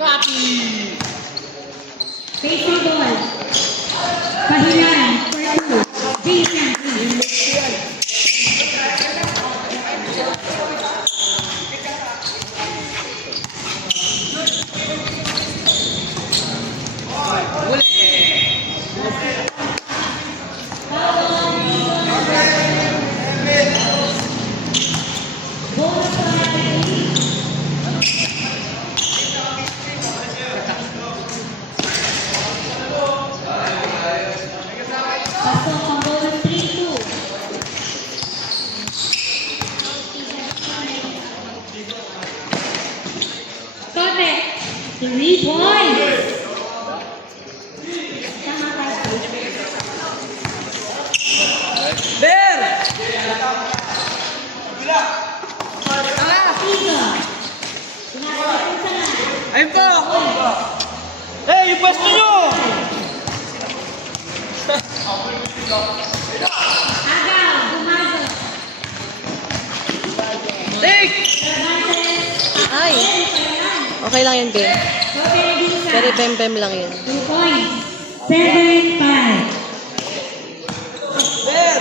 Rapi! Facing ball. Pahiran. For 2. Jason. Three points. Bear! Ayun po! Hey, yung pwesto nyo! Agaw, Bumago. Take! Ay! Okay lang yun, Ben. Very bem-bem lang yun. 2 points. 7-5. Bear!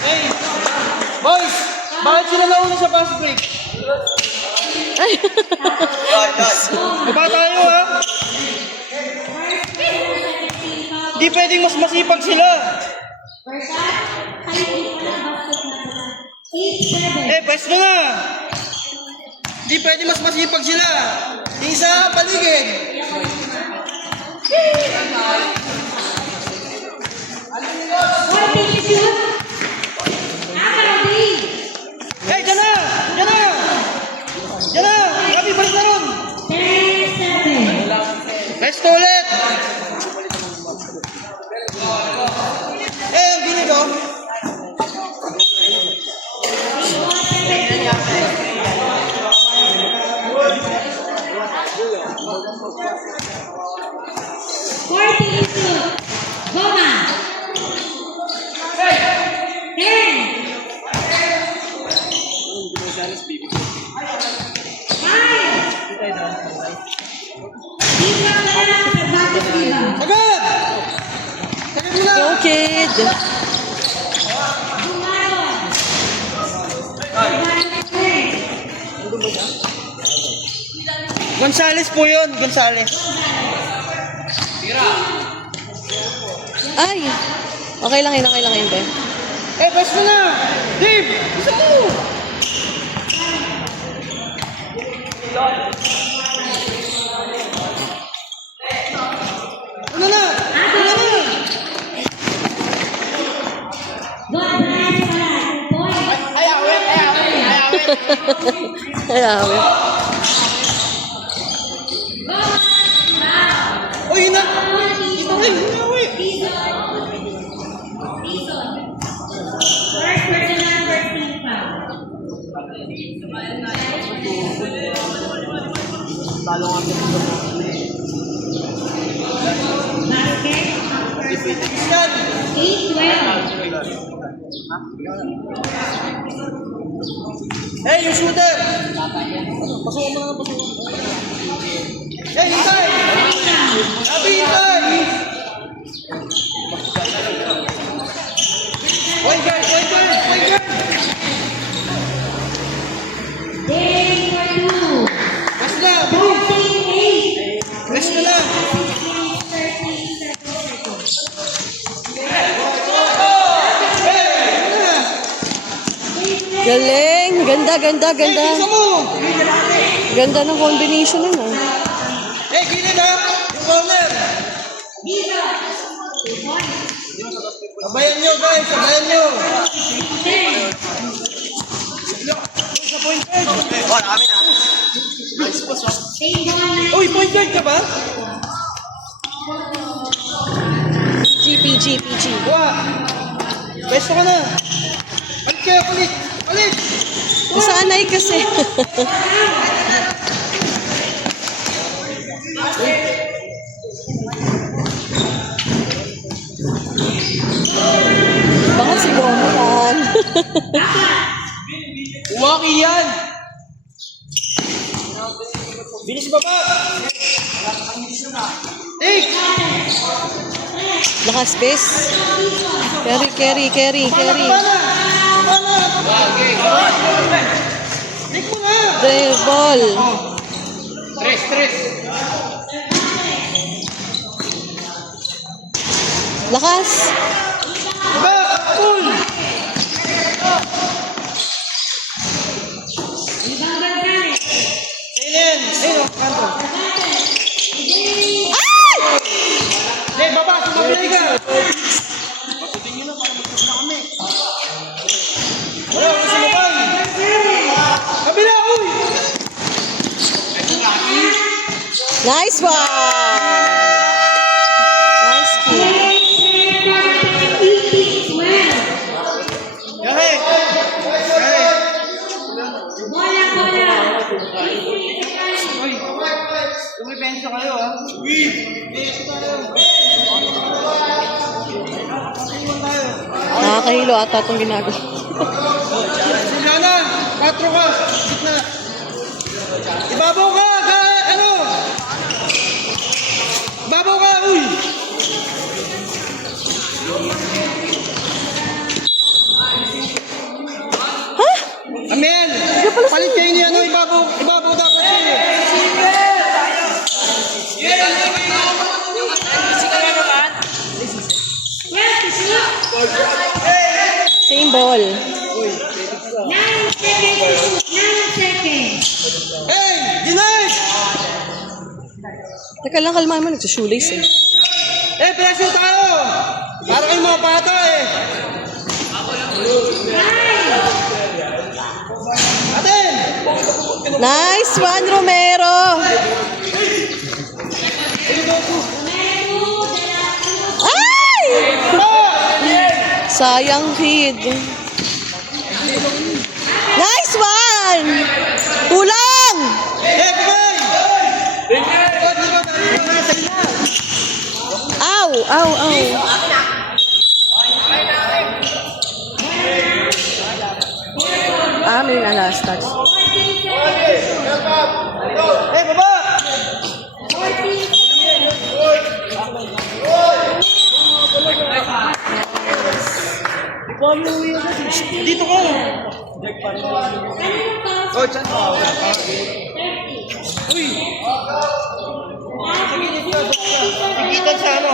Hey! Boys! Bakit sila nauna sa fast break? Ay! Baba tayo ha! Di pwedeng mas masipag sila! Eh, pwesto na! Di pwedeng mas masipag sila! Isa, paligid! Hey, dyan na! Dyan na! Dyan na! Gabi, balik na ron! Pwesto ulit! Eh, ang binig oh! Agad! Agad mo na! Go, kid! Gonzales po yun, Gonzales. Ay! Okay lang yun, Ben. Eh, pwesto na! Dave! Isa mo! Ano na? Ano na? Ayawin! Ayawin. Uy, na! Inawi! Inawi! Talo nga ito. Scan! 8-12. Hey, yung shooter! Pasok mo na, pasok mo. Hey, hintay! Abi, hintay! Point guard! Point guard! Point guard! Day for 2. Mas na! Bilis! 14-8. Rest na lang! Galing! Ganda, ganda, Hey, ganda. bisa mo! Ganda ng combination nun, ah. Hey, gilid ha! Yung corner! Sabayan nyo guys! Sabayan nyo! Sa point guard! Uy, point guard ka ba? PG. Buwa. Pwesto ka na. Palit kayo, palit. Palit. Nasanay kasi. Baka si Gomo yan. Uwaki yan. Bilis baba. Take. Naka-space. Carry. Bala. Take mo na. Dribble. Tres. Lakas. Baba. Pull. Ayun. Ayun. Kanto. Ay! Hey, baba. Sumabili ka. Wala, wala sumabay. Kabila, uy. Nice one! Nice kill. Yahe. Uy, tumipensa kayo, ha? Uy. Nakakahilo ata itong ginagawa. Juliana, 4 ka. Gitna. Ibabaw ka. Ano? Ibabaw ka, uy. Ha? Amen. Palit kayo niya, ano? Ibabaw dapat sa'yo. Same ball. 9 seconds. Hey, Ginay! Teka lang, kalmahan mo. Nagsushoelace eh. Eh, pressure tayo. Para kayong mga bata, eh. Atin! Nice one, Romero! Ay! Sayang kid. Nice one! Kulang! Eh, bye! Ow! May last touch. Eh, baba! Dito ka. Oh, chan. Uy! Sigitan sa ano?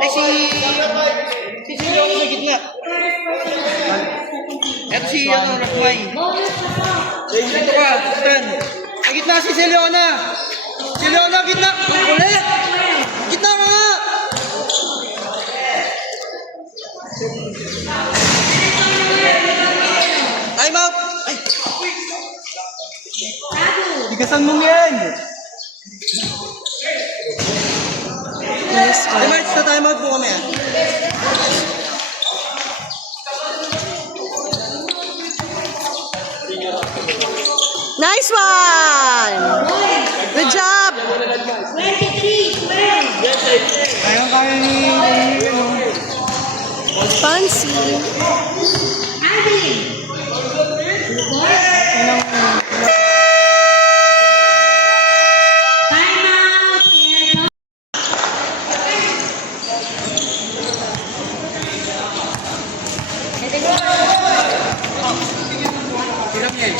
Ay, si Sinyo sa gitna. At si Rakmay. Dito ka, Stan. Sa gitna si Leona. Si Leona, gitna. Ulit! Gitna ka nga! Time out! Ay! Bigasan mo yan! Nice one. Time out, sa time out po kami yan. Nice one! Good job! 23-12. Kaya ni... Fancy. Alvin. Time out. Hirap niya eh.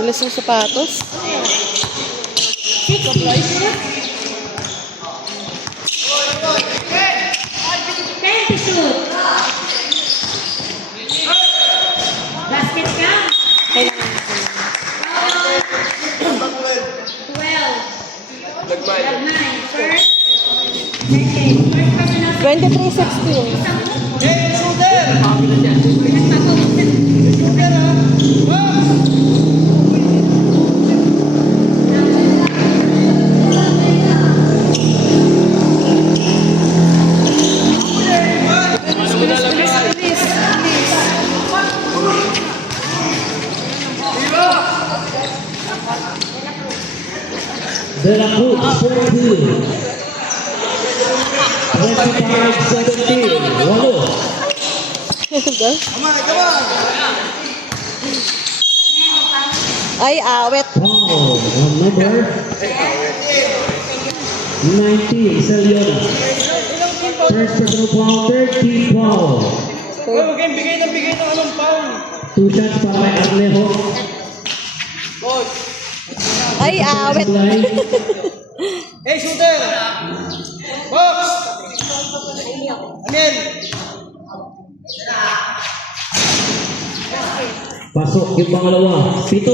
Bilis ng sapatos. 10 to shoot. Basket count. Kailangan ko. 12. Lagmay. First. Second. 23-16. Hey, shooter! Shooter, ha? Box! Please. De la Cruz, 42. 25-17. Walo. Come on, come on! Ay, awet. Foul on number 19, Celiona. First personal foul, third team foul. Huwag kayong bigay ng anong foul. 2 shots para kay Arlejo. Ay, awet. Supply. Hey, shooter! Box! Amel! Pasok yung pangalawa. 7.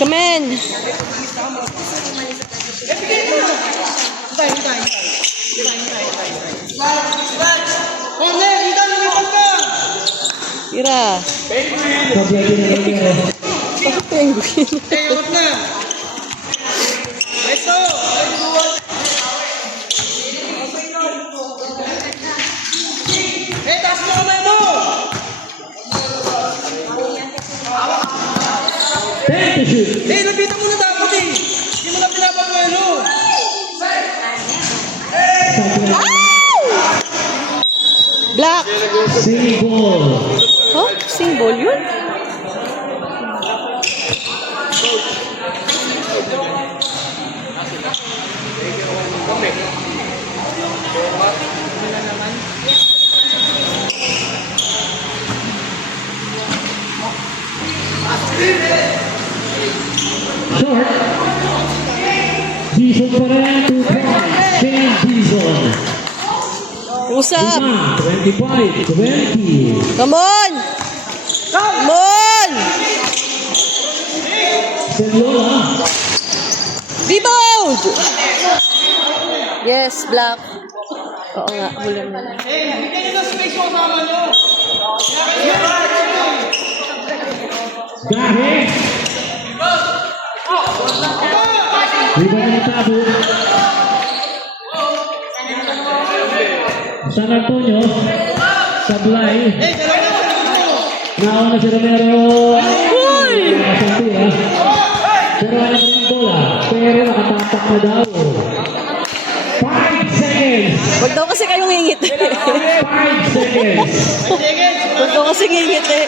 Come in. Hintay. Corner! Hintay, lumipan ka! Tira. Paglabi na nangyari. Bakit penguin? Hey, harap na! Eto! Hey, taas mo kamay mo! 10 to shoot. Hey, lapitan mo na dapat eh! Hindi mo na pinapabuelo! Black. Single. Huh? Symbol yun? Short. Jason pa rin, 2 points. Shane Jason. Usap. 25-20. Come on. Come on. Celiona. Rebound. Yes, Black. Oo nga, huli mo na. Hey, bigyan nyo ng space mo kasama nyo! Gahe. Iba na tabo. San Antonio. Sablay. Hey, dalawa na mo! Nauna si Romero. Uy! Nakasanti ha. Pero wala pa yung bola. Pero nakatapak na daw. 5 seconds. Huwag daw kasi kayong ngingit. 5 seconds. Huwag daw kasi ngingit eh.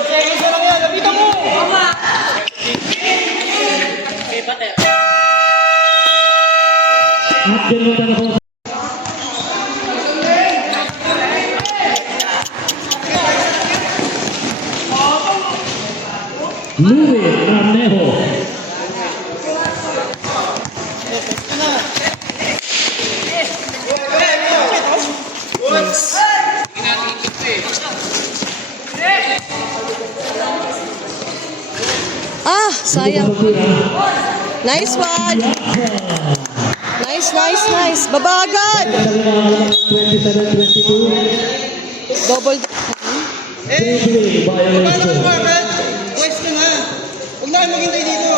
Seconds na lang yan, lapitan mo! At ganun na po. Louis Arnejo. Ah, sayang. Nice one. Nice. Babagan. 27-22. Double. Dribbling Paano violation. mo, Marvel? Question ha! Huwag na kayo maghintay dito!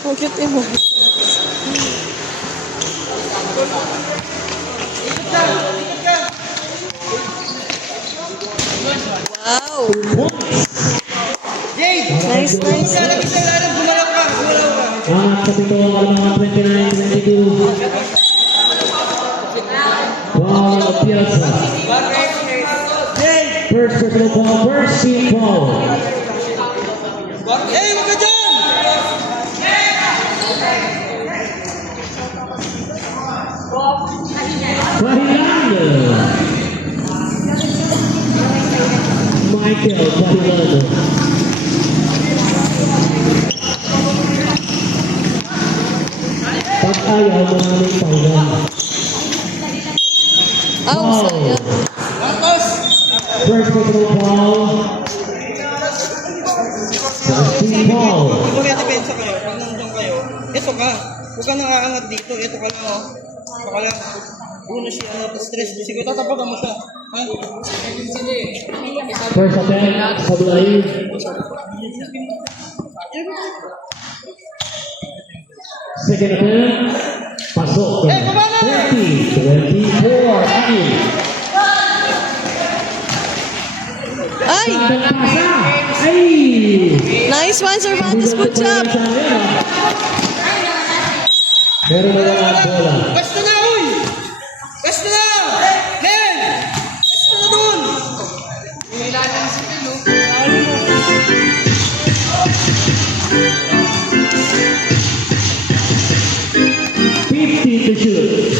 Ang cute mo. Ikot ka! Wow. Jade! Nice. Lalabis lang lalim, gumalaw ka! Angat sa pito ang mga 29-22. Wow, Piazza. Jade! First personal foul, first team foul. Hey, huwag ka dyan! Bahilano. Michael Bahilano. Pag ayaw, maraming paulan. Aw, sayang. Marcos! First personal foul. First team foul. Huwag kaya depensa kayo. Pag nandiyan kayo, Ito ka. Huwag ka nang aangat dito. Ito ka lang, oh. Ito ka lang. Una siya, stress. Sige, tatapakan mo siya. Ha? First attempt, Sabulay. Second attempt, pasok. Eh, baba na! 30-24, Anil. Ay! Pasa! Ay! Nice one, Cervantes. Good job. Pero wala ang bola. Basta na, uy! Basta na! Len! Basta na dun! 50 to shoot.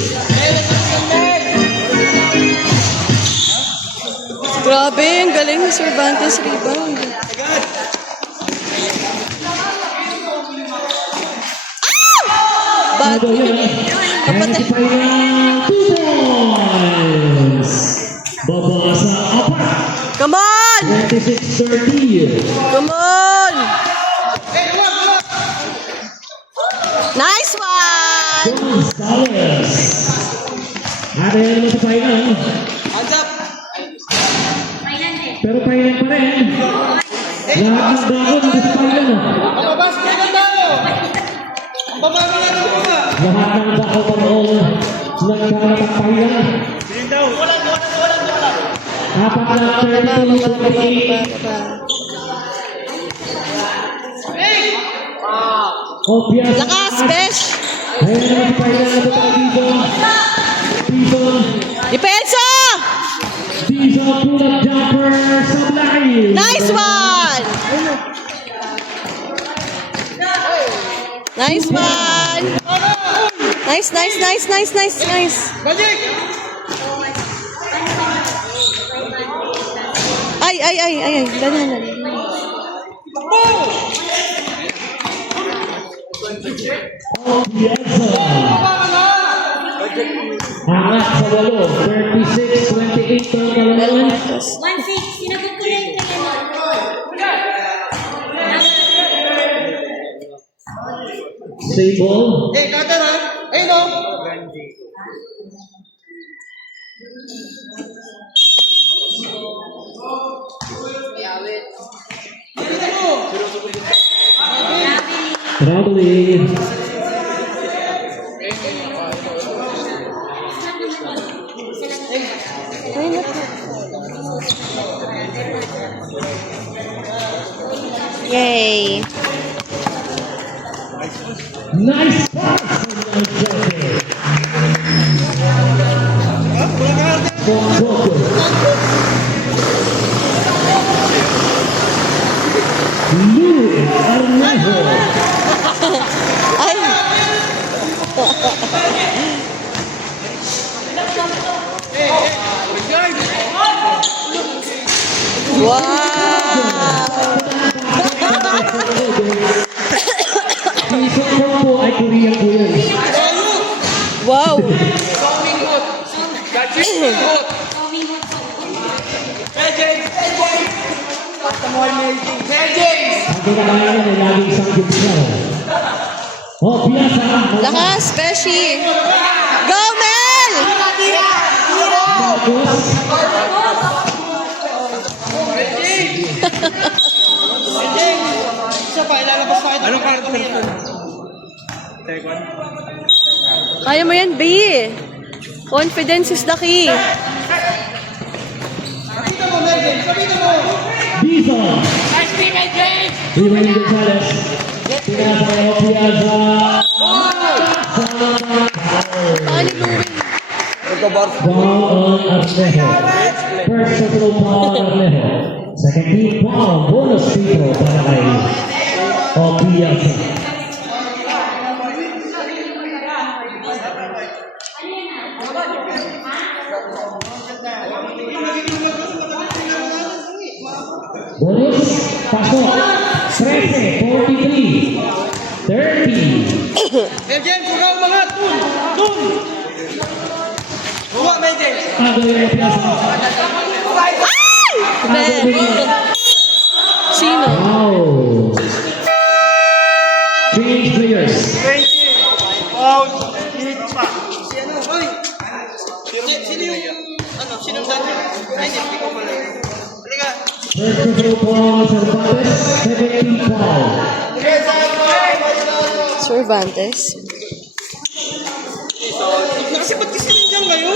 Grabe, ang galing ni Cervantes rebound. Agad! Bad. Ano yun? Kapatid. 95 na 2 points. Baba sa apat. Come on! 26-30. Come on! Nice one! Gonzales. Ada yang naman sa final. Hands up! Pero final pa rin. Lahat ng dako dito sa final. Mababasket na tayo! Baba mo na rin baba! Lahat ng dako pa noon. Nagkaroon ng final. Bilin daw! Apat na 32-28. Obvious. Lakas, Besh! Ayun naman sa final na ito dito. Dizon. Depensa! Dizon pull-up jumper sa line. Nice one! Nice one! Nice, nice, nice, nice, nice, nice. Balik! Ay. Ganyan. Obvious. Angat sa walo. 36-28 ang dalawa. 1-6. Sinagot ko lang kayo. Stable. Eh, cutter ha? Ayun o! Traveling. Yay! Nice pass. Nice jumper. From Booker. Luis Arnejo. Ay! Piso ko po ay Korean po yan. Wow! Ang kinakain ay laging isang good show. Obvious ha. Lakas, Beshi! Go, Mel! Marcos. Isa pa, ilalabas tayo. Anong character ito? Kaya mo yan, B. Confidence is the key. Sabita mo, Mergen! Sabita mo! Dizon. Remain Gonzales. Pinasa kay Obvious. Paano Louie? Foul on Arnejo. First personal foul on Arnejo. Second team foul. Bonus people para kay Obvious. Bonus. Pasok. 13, 43, 30. Mergen, sugaw mga! Dun! Buwa, Mergen! Tago yung Obvious. Ay! Ben! Sino? Wow. Change players. personal foul, Cervantes. Second team foul. Cervantes. Kasi ba't kasi nandiyan kayo?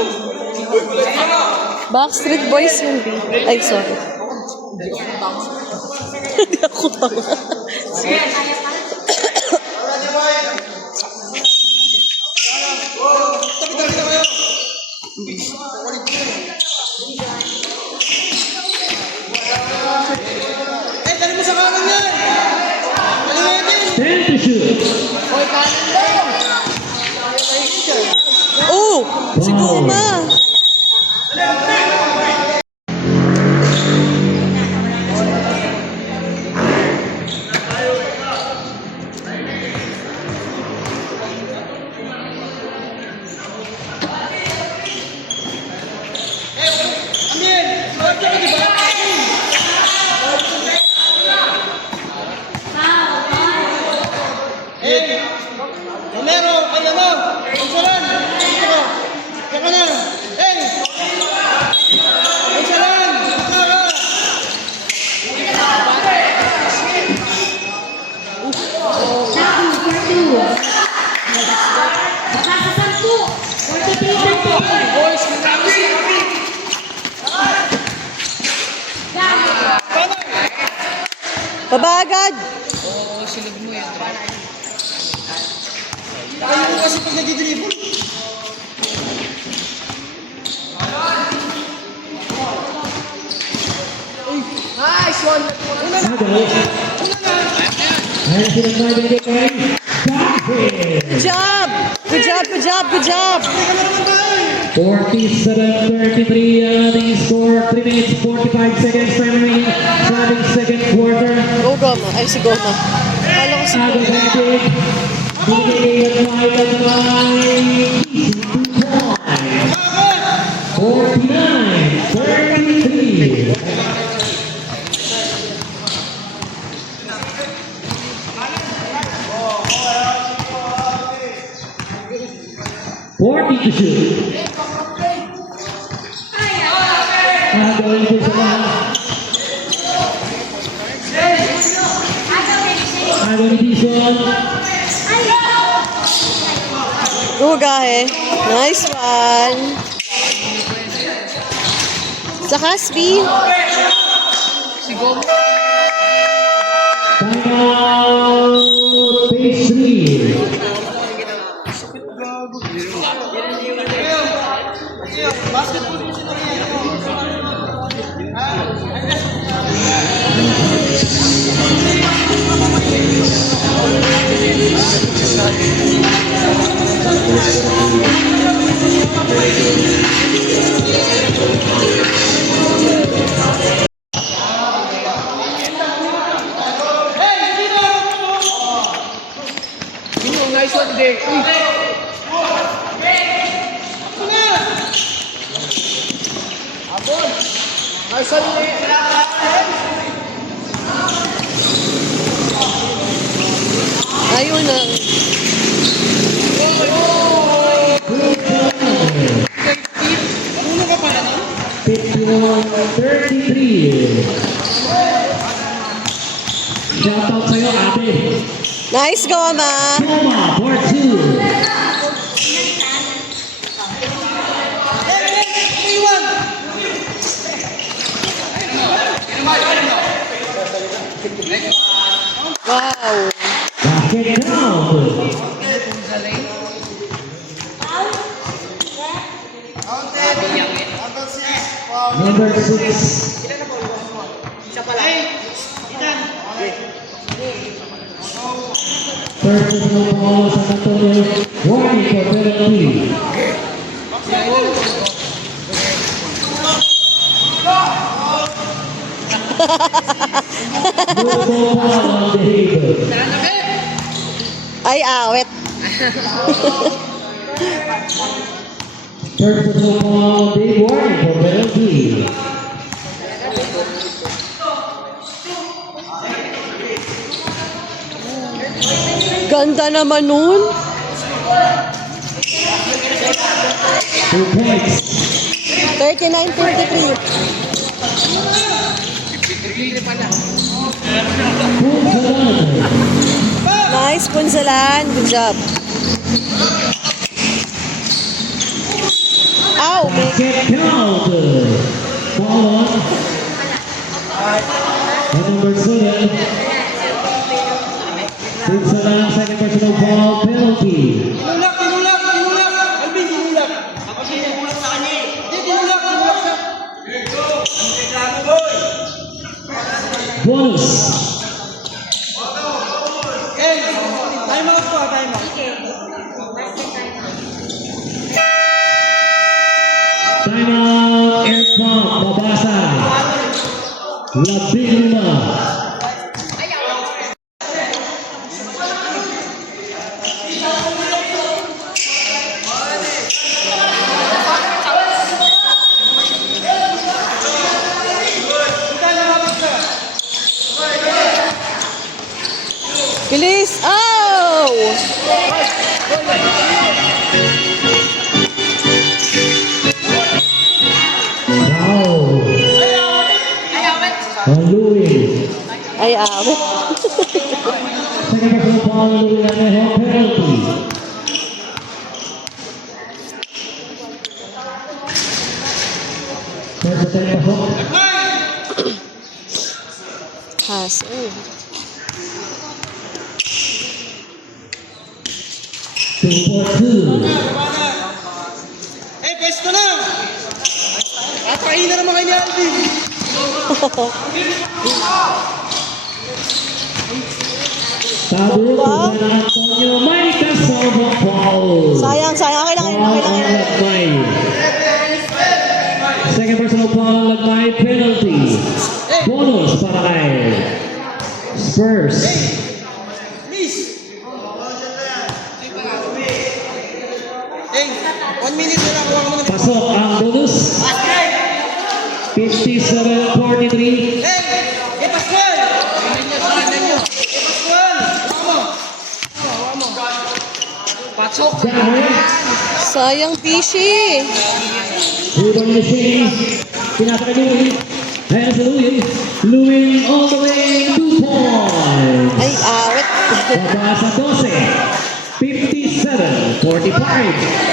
Backstreet Boys yun, B. Ay, sorry. Hindi ako tama. Tabi-tabi na kayo. Dali mo sa kanan yan. Dali mo yan. 10 to shoot. Oh! Si Goma! Amin! Bakit ka di ba? Romero, kaya na! Pagsalan! Dito ka! Diyan ka na! Pagsalan! Dito ka! Babagad! Ayaw mo kasi pag nagdidribble. And to the side of the game. Good job! Good job, good job, good job! 47-33 the score. 3 minutes 45 seconds remaining. Starting second quarter. Go, Goma. Ay, si Goma. Kala ko si Goma. Advantage. Dominated by the line. 49-33. To shoot. Going to Go, Gahe. Nice one. Sa Caspi. Timeout. Phase 3. Basketball po sila nice one today. Ayun na. Ano ka pala na? 51-33. Shout out sa'yo, ate. Nice, Goma. Goma, for 2. Wow. Basket count. Number 6. Personal foul, San Antonio. Warning for penalty. No foul on the table. Ay, awet. Personal foul, big warning for penalty. Ganda naman nun. 2 points. 39-53. Punsalan. Nice, Punsalan. Good job. Ow! Basket count. Ball on. And number 7. Punsalan, second personal foul penalty. Tinulak! Alvin, tinulak! Tapos tinulak sa kanya eh. Hindi, tinulak siya. Reklamo, boy! Bonus. Time out po, time out. Timeout, air pump, babasa. 15. Bilis! Oh! Wow. Louis. Ay, awit. Second personal foul, Louis Anejo, penalty. First attempt pa hook. Hassle. 2-4-2. Pwesto na! At pahin na naman kayo ni Alvin. Tago, Wow. Antonio, may kasama foul. Sayang. Okay lang yun. Lagmay. Second personal foul, Lagmay, penalty. Bonus para kay Spurs. Please! 1 minute na lang. Kuha mo na. Pasok ang bonus. 57-43. Pascual! Pascual! Hawa mo. Patsok! Dahil, Sayang, Pishi. Rebound ni Shane. Pinasa kay Louis. Ayan sa Louis. Louis all the way 2 points. Ay, awit. Babasa 12. 57-45.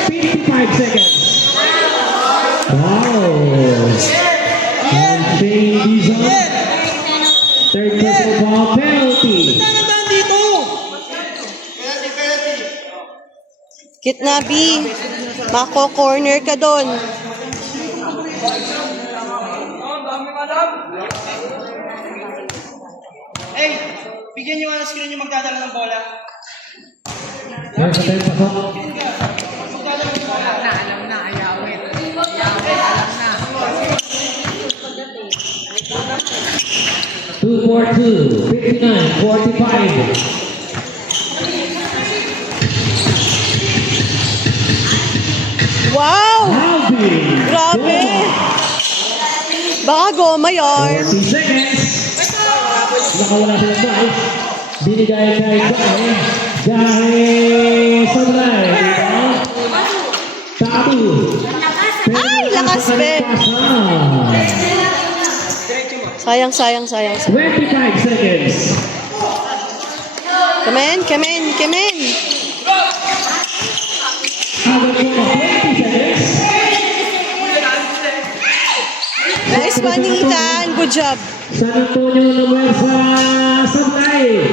55 seconds. Wow. And Shane Dizon. Third personal foul penalty. Tandaan dito! Kitna, B. Mako, corner ka doon. Bigyan nyo nga ng screen yung magdadala ng bola. First attempt pasok. Magdadala ng bola. Alam na, ayawin. Alam na. 2-4-2. 59-45. Wow! Alvin. Grabe! Baka goma yarn. 40 seconds. Nakawala sila ba? Binigay kay Gahe. Gahe Sablay. Tabu. Ay, lakas, be. Sayang. 25 seconds. Come in. Agad mo 20 seconds. Nice one, Ethan. Good job. San Antonio naman sa Sablay.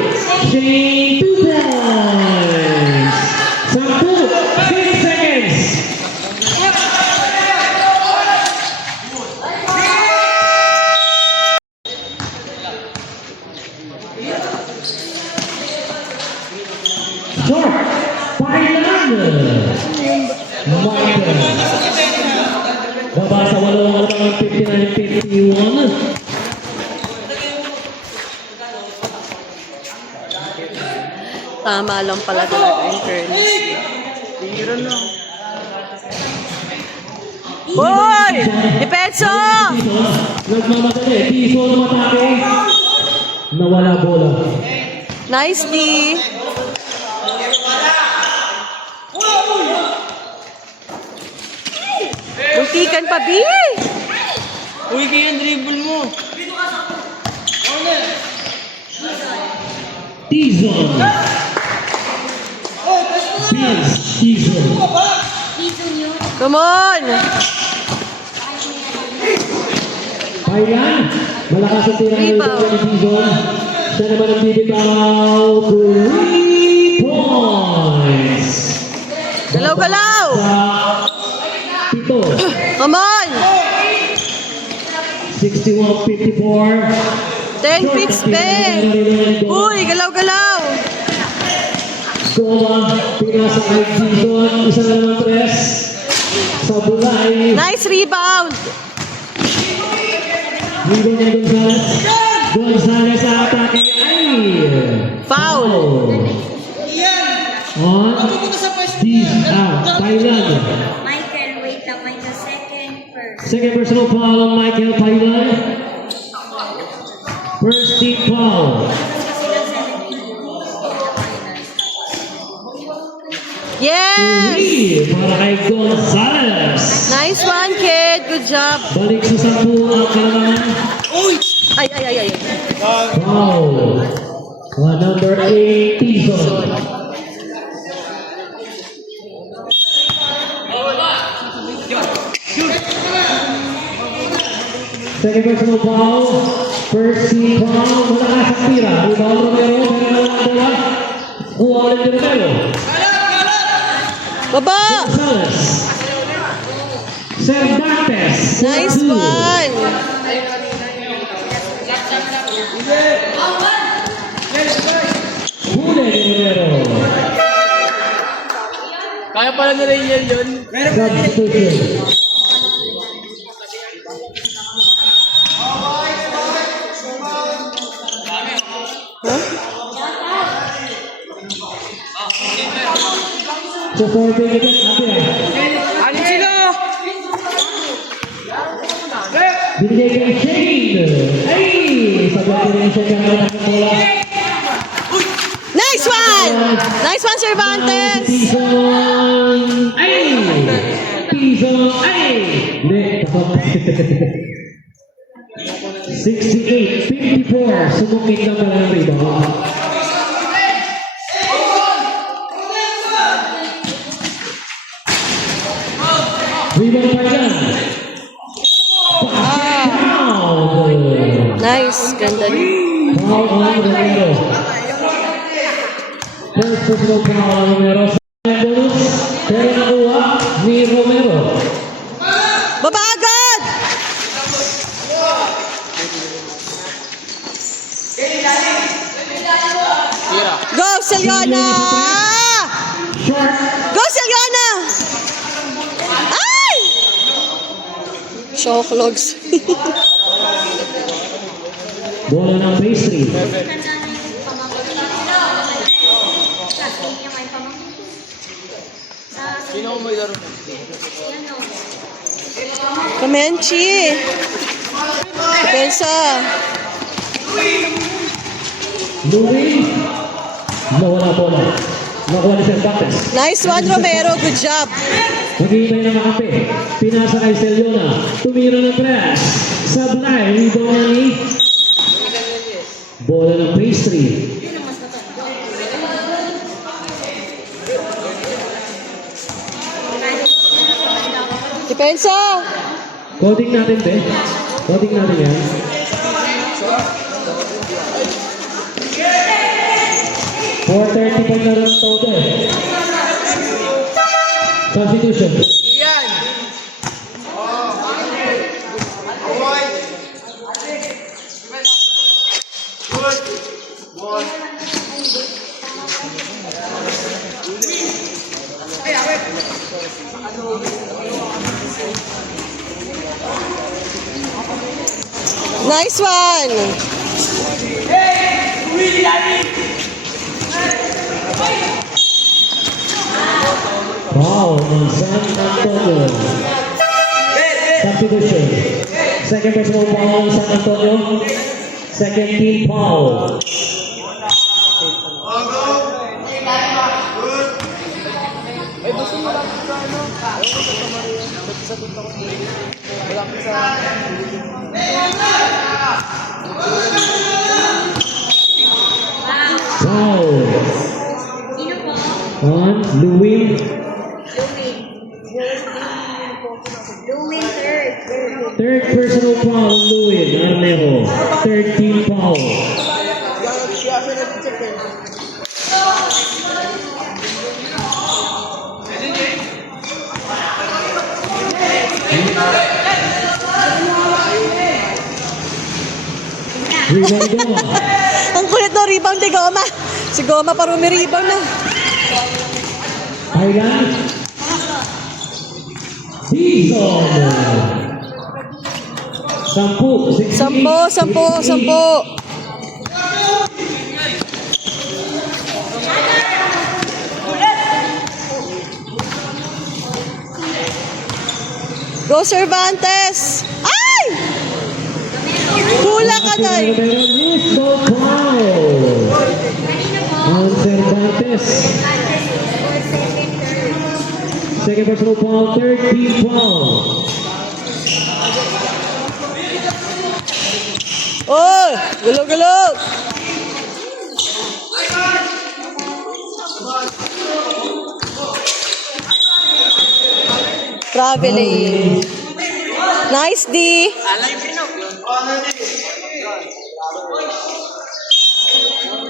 Shane 2 points. 10 seconds. Short. Pailan. Michael. Babasa 59-51. Tama lang pala talaga in fairness. Hoy! Ipenso! Nagmamadali. Piso lumatake. Nawala bola. Nice, D. Ultikan pa, B. Uy, kaya yung dribble mo. Tizon. Vince Tizon. Season yun. Come on! Thailand, malakas ang tira ng Rebound. ni Tizon. Siya naman ang bibitaw. 3 points. Galaw-galaw! Sa 7. Come on! 61-54. 10 picks, be! Uy, galaw-galaw! Gola, pinasa kay Tizon. Isa na naman tres. Sa bulay. Nice rebound! Rebound ng Gonzales. Gonzales sa atake ay Foul! on Thailand. Michael, wait lang. May the second first. Second personal foul on Michael Thailand. First team foul. Yes! 3 para kay Gonzales. Nice one, kid! Good job! Balik sa 10 ang kailangan. Ay, ay, ay, ay. Foul. Number 8, Tizon. Second personal foul. First team foul. Malakas ang tira. Rebound Romero. Pero ang bola. Uwalan ni Romero. Baba! Gonzales. Cervantes. Nice 4-2. one! Huli ni Romero. Kaya pala ni Rayel yun. Substitution. So, 4 big again. Alin sila? Binigay kay Shane. Ay! Sagot ko rin siya kaya ng bola. Nice one! Nice one, Cervantes! Tizon. Ay! Tizon. Ay! Hindi. 68-54. Sumungkit na pala ang rebound. Rebound pa yan. Foul. Nice, ganda rin. Foul on Romero. First personal foul on Romero. Bonus. Pero nakuha ni Romero. Baba agad! Go, Celiona! Short. Go, Celiona! Ay! Shock logs. Bola ng pastry. Sino mo may laro mo? Kamenchi! Depensa! Louis. Nawala bola. Nakuha ni Cervantes. Nice one, Romero. Good job. Naghihintay na makape. Pinasa kay Celiona. Tumira ng press. Sablay. Rebound ni bola ng pastry. Depensa! Coding natin, be. Coding natin yan. .430 pa na rin todo eh. Substitution. Iyan! Nice one! Foul on San Antonio. Substitution. Second personal foul on San Antonio. Second team foul. Foul. Sino po? On Louis. Louis third. Third personal foul on Louis Arnejo. Third team foul. Rebound Goma. Ang kulit no, rebound ni Goma. Si Goma parang may rebound na. Thailand. Dizon. 10. Go Cervantes! Ay! Hula ka na eh. Pero miss the foul. On Cervantes. Second personal foul, third team foul. Oh! Gulog-gulog! Traveling. Nice D.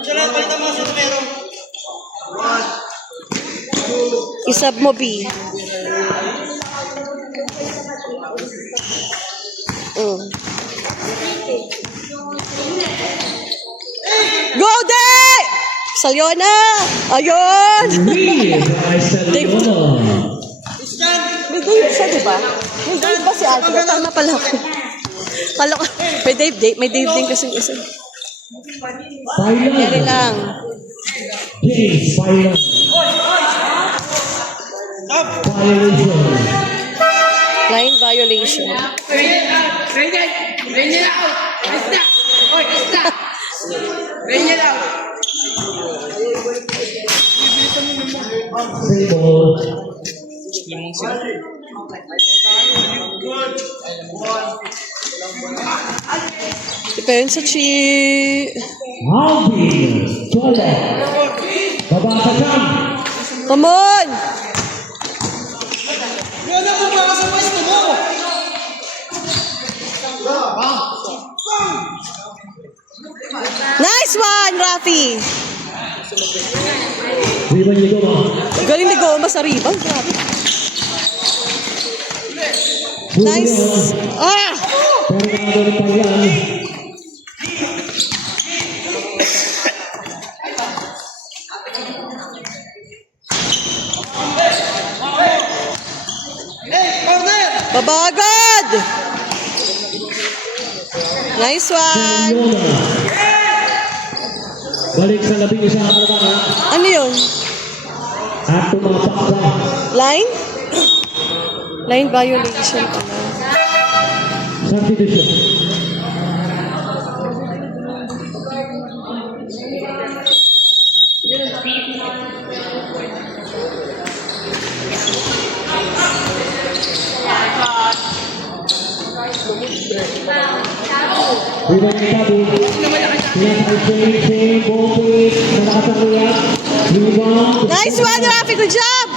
Salamat, palitan mo sa numero. Isab mo B. Go De! Salyona! Ayun! Reed by Salona. May Dave siya, di ba? May Dave ba si Alfred? Tama pala ako. Kala ko, may Dave din kasing isa. Kaya Thailand. lang. James Thailand. Violation. Line violation. Rainier out! Basta! Oy, basta! Rainier out! Single. Depende sa chi. Alvin. Tola. Baba sa jam. Come on! Yan na kung para sa pwesto mo. Nice one, Rafi! Rebound ni Goma. Galing ni Goma sa rebound. Grabe. Nice. Ah! Pero nanalo ng Thailand. Corner! Babagad! Nice one! Salona. Balik sa 11 ang kalaban. Ano yun? At tumapak pa. Line? Line violation pala. Substitution. Rebound ni Tabi. Sing, ball fake, na nakasakuya. Rebound. Nice one, Rafi! Good job!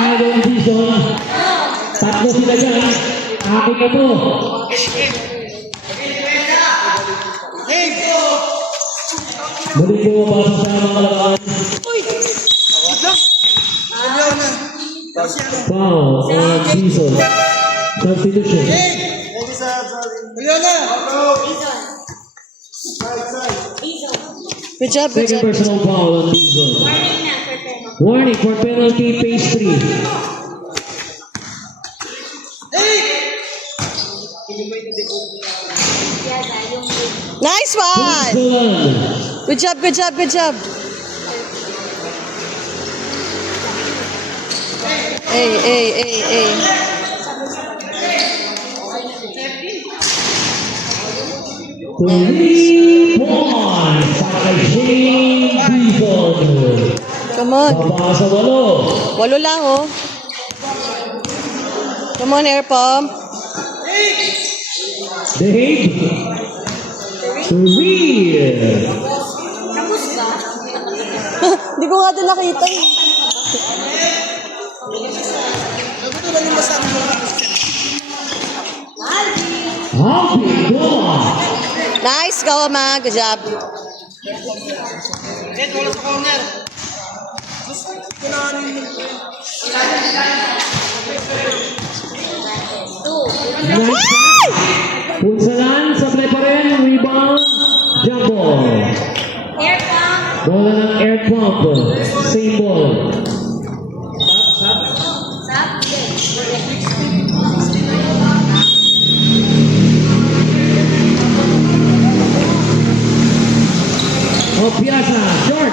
Aaron Dizon. Tatlo sila dyan. Akin na to. Muling bumabasa sa mga kalaban. Ayaw na. Kasi ano? Foul on Dizon. Substitution. Ayaw na. Good job, good Second job. personal foul on Dizon. Warning na for penalty. Warning for penalty phase 3. Yaga, yung Nice one! Dizon. Good job, good job, good job. Hey. 3 points para kay Shane Dizon. Come on. Baba sa 8. 8 lang, oh. Come on, air pump. Dave. 3. Tapos ba? Hindi ko nga din nakita. Alvin, go. Nice, Goma. Good job. Ed, wala sa corner. Punsalan, sablay pa rin. Rebound. Jump ball. Air pump. Bola ng air pump. Same ball. Sub. Opiasa, short.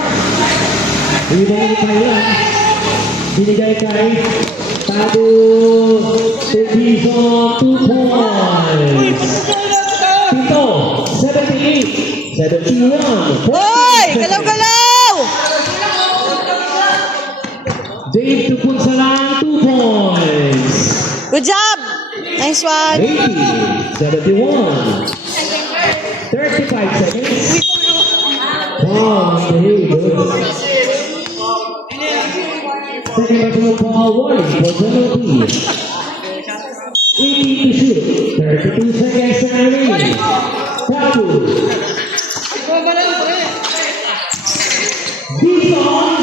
Rebound ni Pailan. Binigay kay Tabu Tubiso, 2 points. Tito, 78, 71. Hoy! Galaw-galaw! Dave Tupunsalan, 2 points. Good job! Nice one. 80, 71. 35 seconds. Wow, Dave. Second personal ball, warning for penalty. 18 to shoot. 32 seconds remaining. Tapu. Dixon.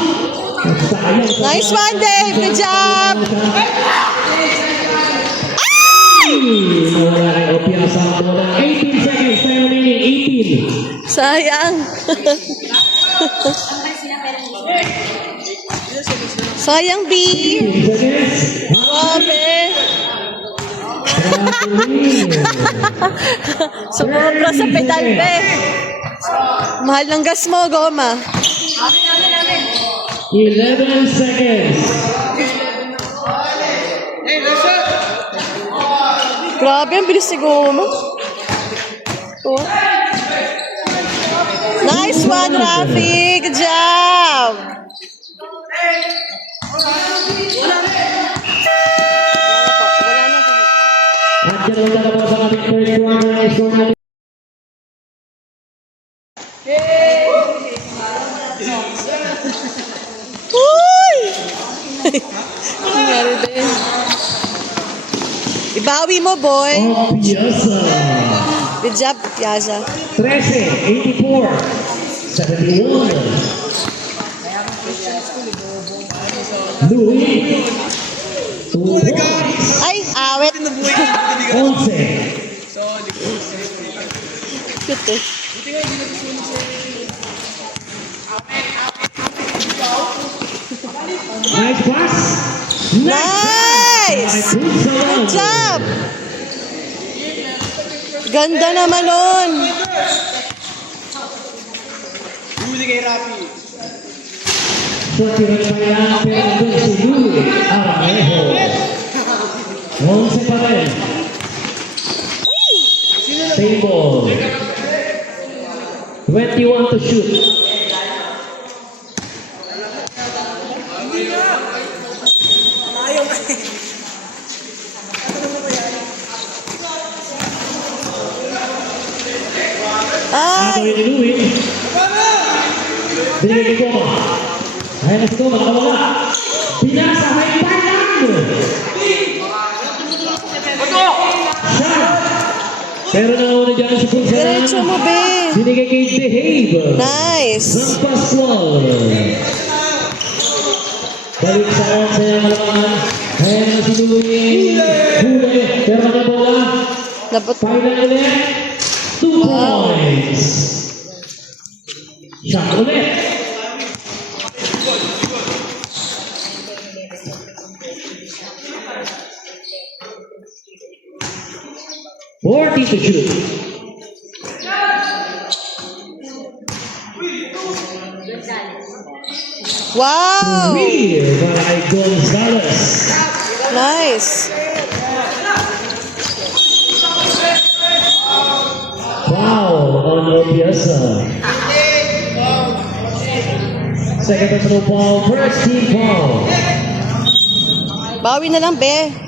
Nice one, Dave. Good job. Nawala kay Opiasa ang bola. 18 seconds remaining. 18. Sayang. Sayang, B. 18 seconds. Grabe. Trampoline. Sumobra sa pedal, be. Mahal ng gas mo, Goma. 11 seconds. Hey, nice shot. Grabe, ang bilis ni Goma. Oh. Nice one, Rafi. Good job. At dyan ang lalabas ang ating third quarter na score natin. Uy! Nangyari din. Ibawi mo, boy. Opiasa. Good job, Piazza. 13, 84, 71. Louis. 2 points. Ay, awet. 11. Cute eh. Nice pass. Nice! Good job! Ganda naman nun. Huli kay Rafi. So, tira pa yan, pero doon si Louis Aramejo. 11 pa rin. Same ball. 21 to shoot. Ay! Ito yung Louis. Binigay kay Goma. Ayan na si Goma, nakawala. Pinasa, may Thailand! Shot! Pero nangauna dyan sa Punsalan. Diretso mo, be. Binigay kay Behave. Nice. Ng Pascual. Balik sa 11 ang laman. Ayan na si Louis. Huli. Pero na bola. Dapat Thailand ulit. 2 points. Shot ulit. Forty to shoot. wow! Three by Gonzalez. Nice. Foul on Opiasa. Second personal foul, first team foul. Bawi na lang, be.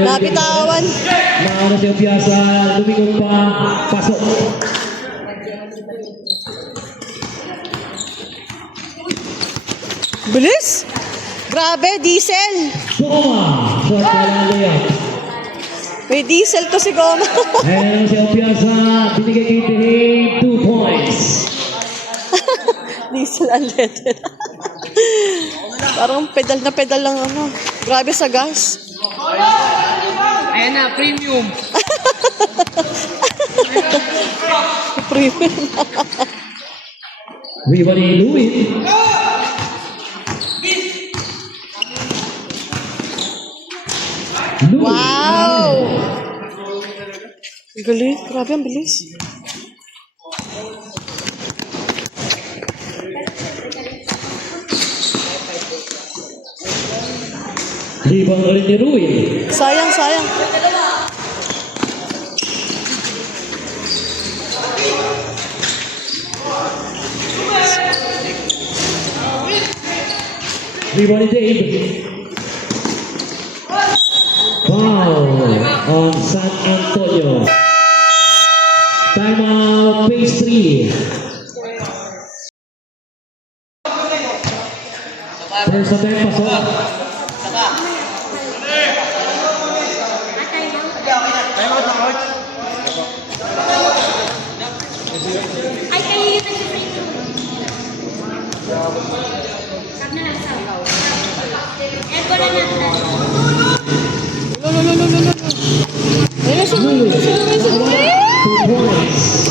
Napitawan. Mauna si Opiasa, lumingong pa, pasok. Bilis! Grabe, diesel! Goma, short wala layup. May diesel to si Goma. Ayan si Opiasa, binigay kay Tehei, 2 points. Diesel unleaded. Parang pedal na pedal lang ano. Grabe sa gas. Ayan na, premium. Premium. Ribani Louis. Louis. Wow! Ang galing. Grabe, ang bilis. Libang ulit ni Rui. Sayang, sayang. Libang ni Dave. Foul on San Antonio. Timeout, phase 3. First attempt, pasok. Ay, kayo yung nag-frame mo. Sab na lang, sab. Eto na lang. Lolo. Ayun, Louis. 2 points.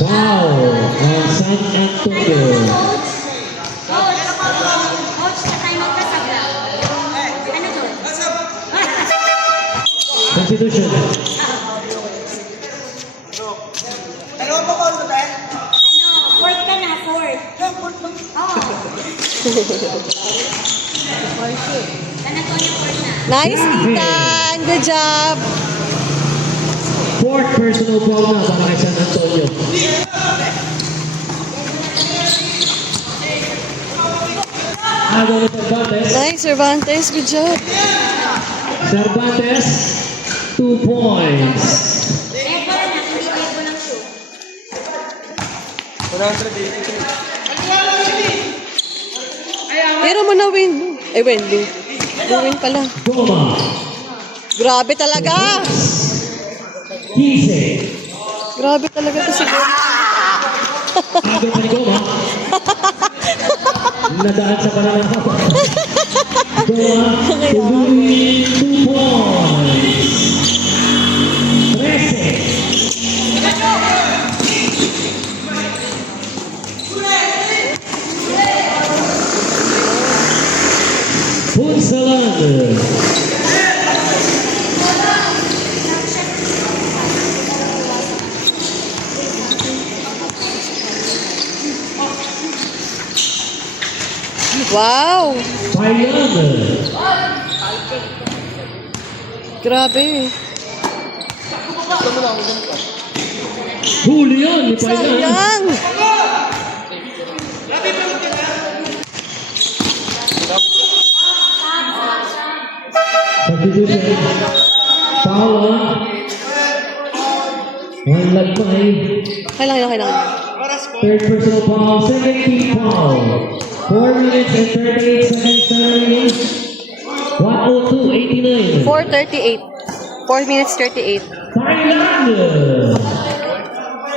Foul on San Antonio. Coach, sa time out ka, sab lang. Ano to? Constitution. Ano, fourth ka na, fourth. Oo. San Antonio, fourth na. Nice, Ethan. Good job. Fourth personal foul na para kay San Antonio. Agaw ni Cervantes. Nice, Cervantes. Good job. Cervantes, 2 points. Eto na, hindi kayo ko ng shoe. 180. Pero mo na win. Eh, win. Win pala. Goma, Grabe talaga. 15. Grabe talaga to si Goma. Agaw pa ni Goma. Nadaan sa pananakot. Goma, tuloy 2 points. 13. Punsalan. Wow. Payan. Grabe. Huli yan ni Payan. Sayang. Substitution. Foul. One lagpay. Kailangan. Third personal foul. Second team foul. 4 minutes and 38 seconds remaining. 1:02:89. 4:38. 4 minutes 38. Thailand.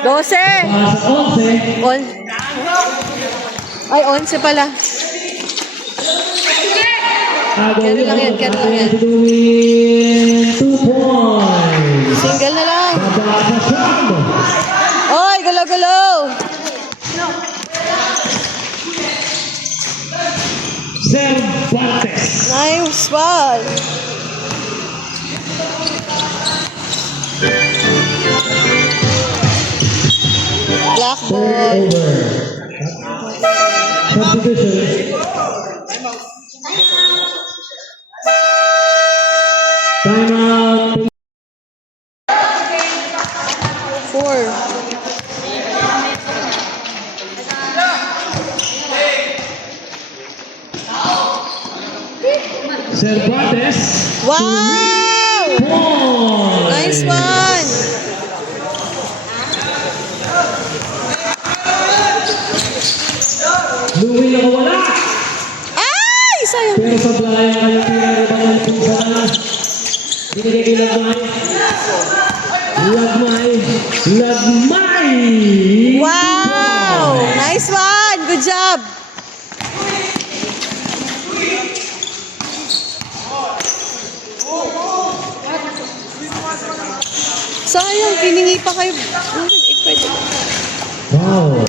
12. Pas 11. Ay, 11 pala. Carry lang yan. To win 2 points. Single na lang. Baba sa Sham. Oy, galaw-galaw. Cervantes. Nice ball. Black ball. Third over. Substitution. Timeout. 4. Cervantes. Wow! Point. Nice one! Louie nakawala. Ay! Sayang. Pero sa Brian ay pinarabanan po sana. Binigay kay Lagmay. Lagmay! Wow! Nice one! Good job! Sayang, kiningi pa kayo. Pwede. Wow!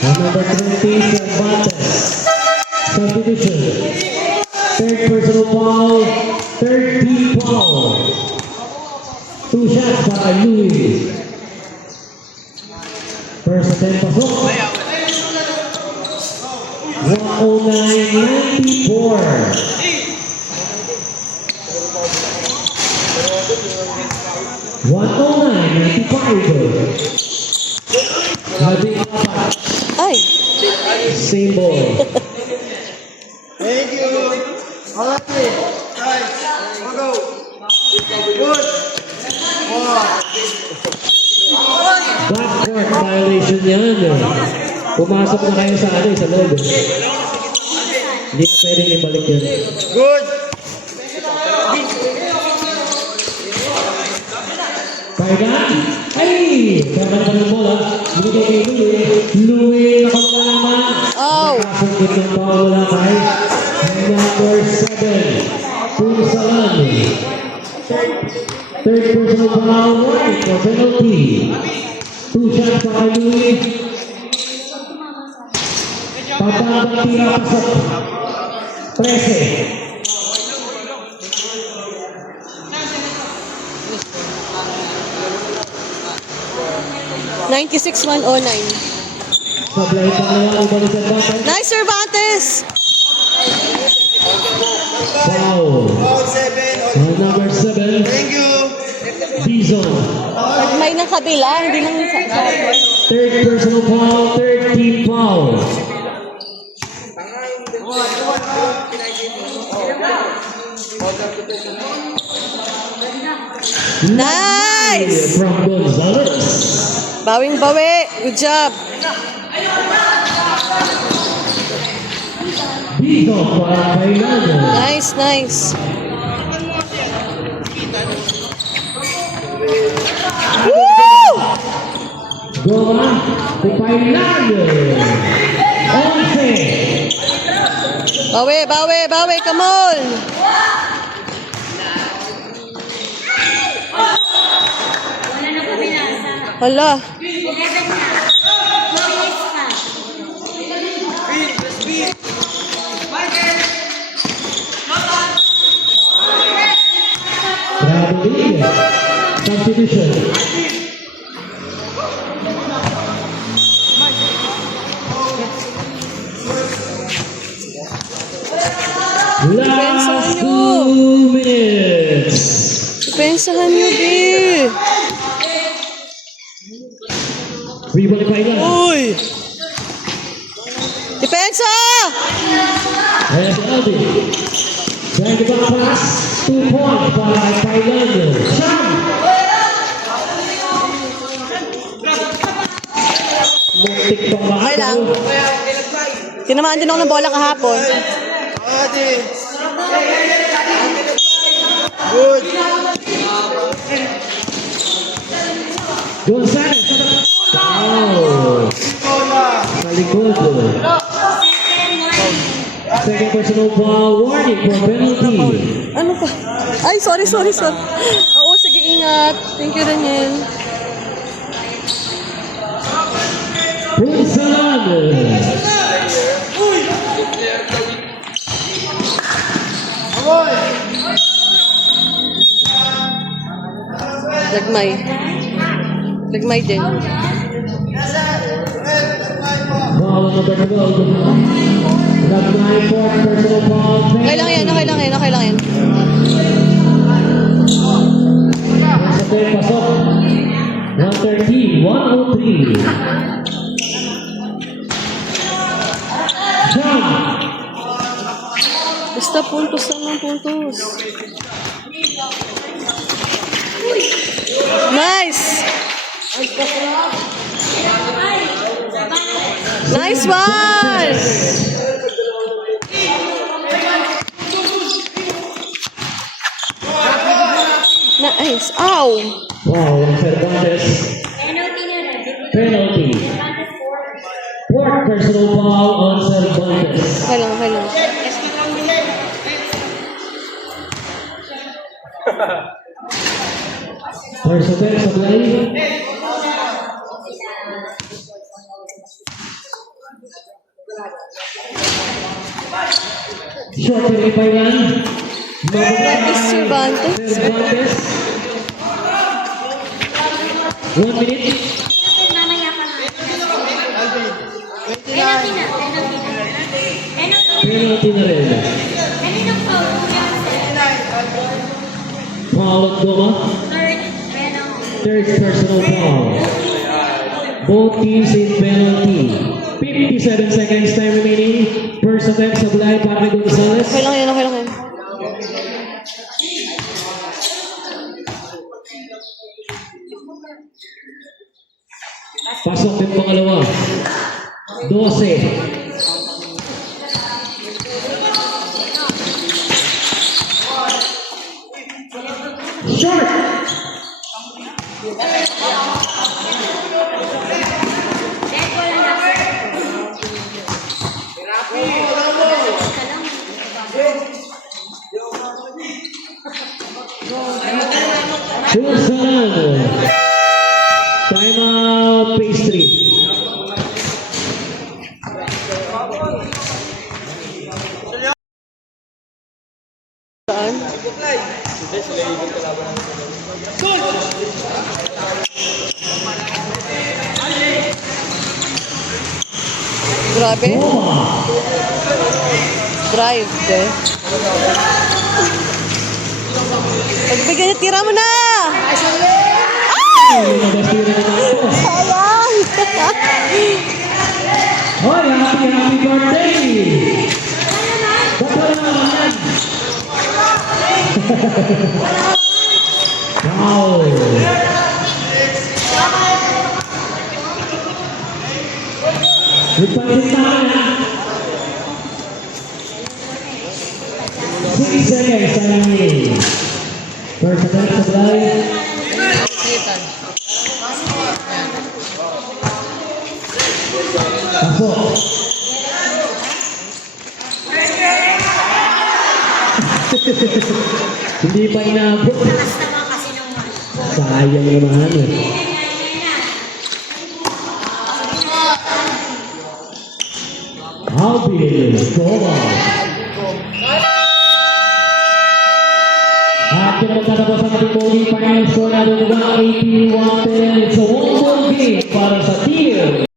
Ang number 20, Cervantes. Substitution. Third personal foul. Third team foul. 2 shots para Louie. First attempt pasok. 109-94. 109-95. Labing apat. Ay! Same ball. Thank you. Alright. Guys, go. Good. Backcourt violation yan. Pumasok na kayo sa sa loob. Hindi na pwedeng ibalik yan. Good. Kaya ay! Kaya pa ng bola. Binigay kay Louie. Louie nakawala naman. Oh! Nakasungkit ng pawala kay number 7. Punsalan. Third personal foul warning for penalty. 2 shots para Louie. Papandang tira pasok. 13. 96-109. Sablay pangalawa ng balisan natin. Nice, Cervantes! Wow. All 7. Ang number 7, Thank you. Dizon. May ng kabila, hindi nang sa... Third personal foul, third team foul. Nice! From Gonzalez. Bawing-bawi. Good job. Dizon para kay Lano. Nice, nice. Woo! Goma kay Lano. 11. Bawi, bawi, bawi. Come on. Wala na po binasa. Hala. 11 na. Mabilis ka. Bradley. Substitution. Last 2 minutes. Pensahan nyo, Bill. Rebound kay Lano. Uy! Depensa! Ayan si Aldi. Trying to back pass. 2 points para kay Lano. Siyam! Muntik pang Okay lang. Tinamaan din ako ng bola kahapon. Ate. Good. Gonzalez. Oh! Sa likod. Second personal foul warning for penalty. Ano pa? Ay, sorry. Oo, sige, ingat. Thank you, Daniel. Punsalan. Lagmay din. Foul number 12. Lagmay fourth personal foul. Okay lang yan. Sa tayo pasok. 130, 103. Jump! Basta Puntos naman, puntos. Nice! Nice one! Nice. Ow! Wow, ang Cervantes. Penalty na rin. Penalty. Cervantes 4. Fourth personal foul on Cervantes. Okay lang, okay lang. First offense sa play. Short pinipay lang. Grabe si Cervantes. Cervantes. 1 minute. Mamaya pa nga. Penalty na. Penalty na. Penalty. Penalty na rin. Kaninang foul? Foul at Doma. Third penalty. Third personal foul. Both teams in penalty. 57 seconds time remaining. First attempt sa Blay para kay Gonzales. Okay lang yan, okay lang yan. Pasok din pangalawa. 12. Short! Dead wala na. Susan! Time out, pastry. Saan? Grabe. Drive, de. Pagbigyan niya, tira mo na! Sayang! Hoy, happy birthday! Ba't wala naman? Wow! Nagpansin naman ha? 6 seconds sa namin. First attempt sa Blay. Pasok. Hindi pa inabot. Sayang naman eh. Alvin Goma. At kung magtatapos ang ating bowling final score natin 180-110. It's a 1-1 game para sa team.